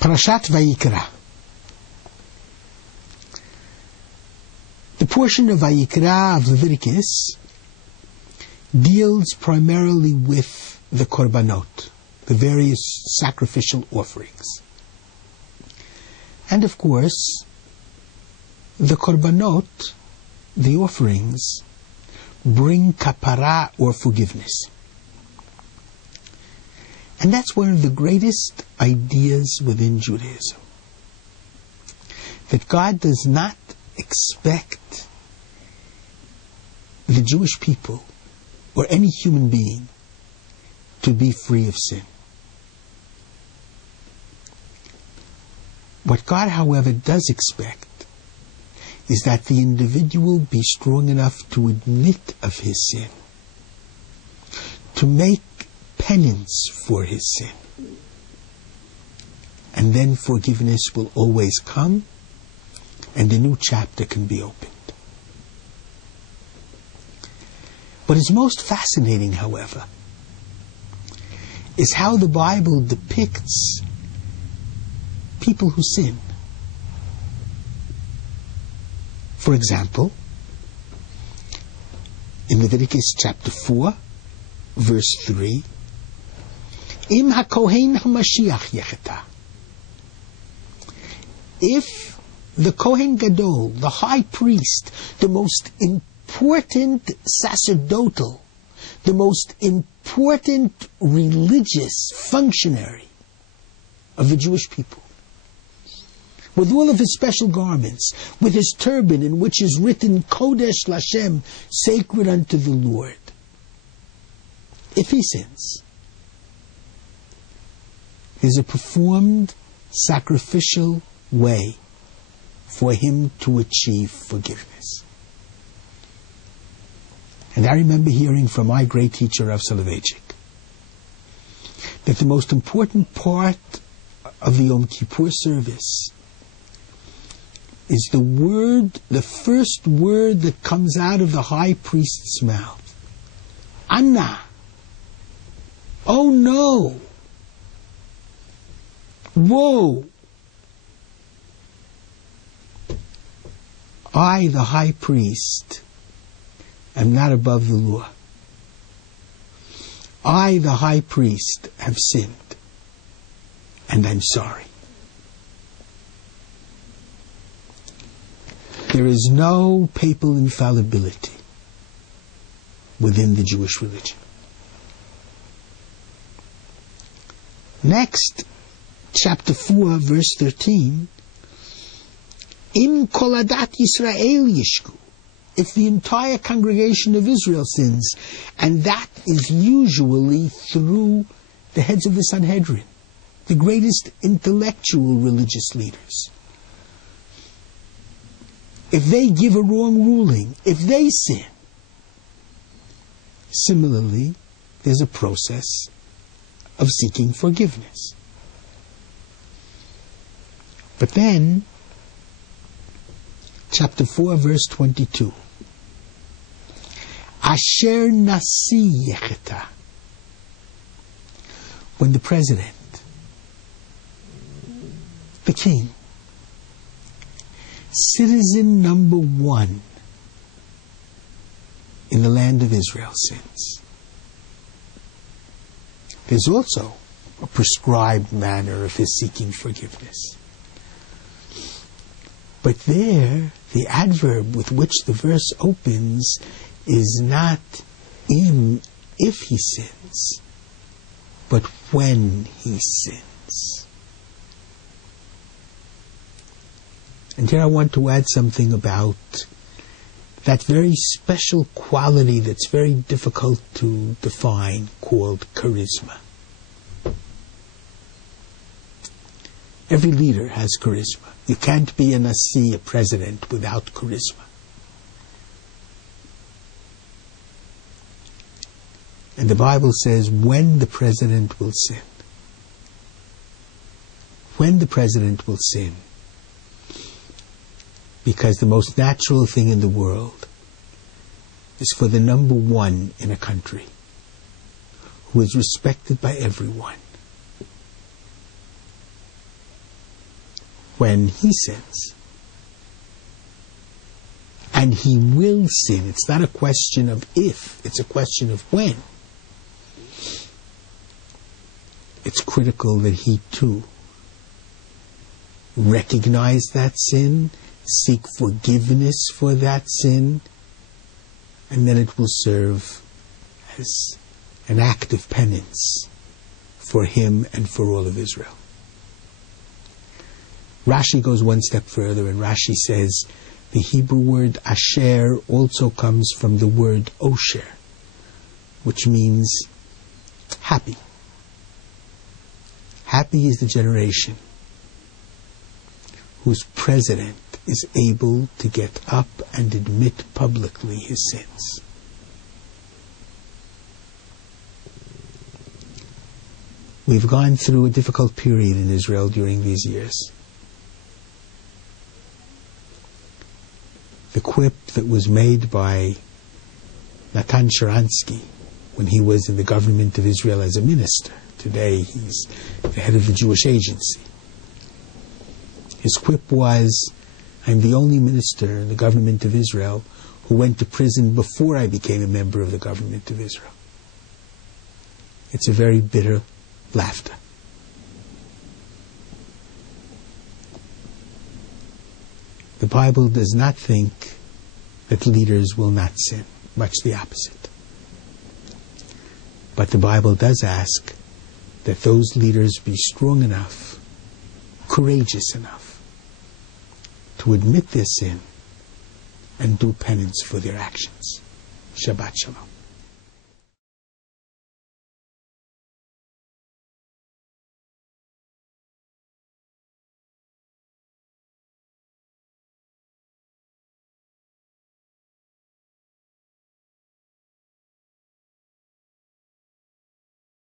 Parashat Vayikra. The portion of Vayikra of Leviticus deals primarily with the korbanot, the various sacrificial offerings. And of course, the korbanot, the offerings, bring kapara or forgiveness. And that's one of the greatest ideas within Judaism. That God does not expect the Jewish people or any human being to be free of sin. What God, however, does expect is that the individual be strong enough to admit of his sin, to make penance for his sin. And then forgiveness will always come, and a new chapter can be opened. What is most fascinating, however, is how the Bible depicts people who sin. For example, in Leviticus chapter 4, verse 3, Im HaKohen HaMashiach Yecheta. If the Kohen Gadol, the high priest, the most important sacerdotal, the most important religious functionary of the Jewish people, with all of his special garments, with his turban in which is written Kodesh Lashem, sacred unto the Lord, if he sins, there's a performed sacrificial way for him to achieve forgiveness. And I remember hearing from my great teacher, Rav Soloveitchik, that the most important part of the Yom Kippur service is the first word that comes out of the high priest's mouth. Anna. Oh no. Woe! I, the high priest, am not above the law. I, the high priest, have sinned, and I'm sorry. There is no papal infallibility within the Jewish religion. Next, chapter 4, verse 13, Im koladat Yisrael yishku, if the entire congregation of Israel sins, and that is usually through the heads of the Sanhedrin, the greatest intellectual religious leaders. If they give a wrong ruling, if they sin, similarly, there's a process of seeking forgiveness. But then, chapter 4, verse 22, Asher Nasi Yecheta, when the president, the king, citizen number one in the land of Israel sins, there's also a prescribed manner of his seeking forgiveness. But there, the adverb with which the verse opens is not if he sins, but when he sins. And here I want to add something about that very special quality that's very difficult to define, called charisma. Every leader has charisma. You can't be a Nasi, a president, without charisma. And the Bible says when the president will sin. When the president will sin. Because the most natural thing in the world is for the number one in a country who is respected by everyone when he sins. And he will sin. It's not a question of if, it's a question of when. It's critical that he too recognize that sin, seek forgiveness for that sin, and then it will serve as an act of penance for him and for all of Israel. Rashi goes one step further, and Rashi says the Hebrew word asher also comes from the word osher, which means happy. Happy is the generation whose president is able to get up and admit publicly his sins. We've gone through a difficult period in Israel during these years. The quip that was made by Natan Sharansky when he was in the government of Israel as a minister. Today he's the head of the Jewish Agency. His quip was, "I'm the only minister in the government of Israel who went to prison before I became a member of the government of Israel." It's a very bitter laughter. The Bible does not think that leaders will not sin, much the opposite. But the Bible does ask that those leaders be strong enough, courageous enough, to admit their sin and do penance for their actions. Shabbat Shalom.